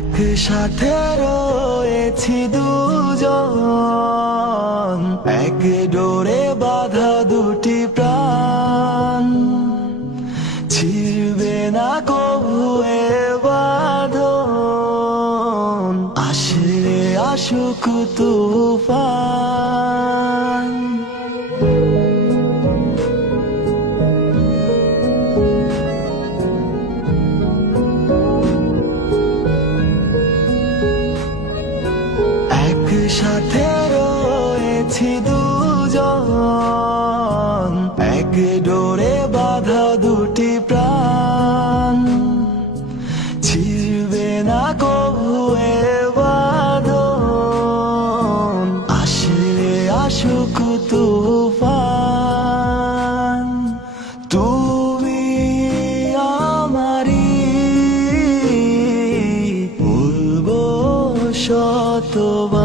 একসাথে রয়েছি দুজন, এক ডোরে বাঁধা দুটি প্রাণ, ছিড়বে না কভু এ বাঁধন, আসলে আসুক তুফান। একসাথে রয়েছি দুজন, এক ডোরে বাঁধা দুটি প্রাণ, ছিড়বে না কভু এ বাঁধন, আসলে আসুক তুফান। তুমি আমারি, বলবো শতবার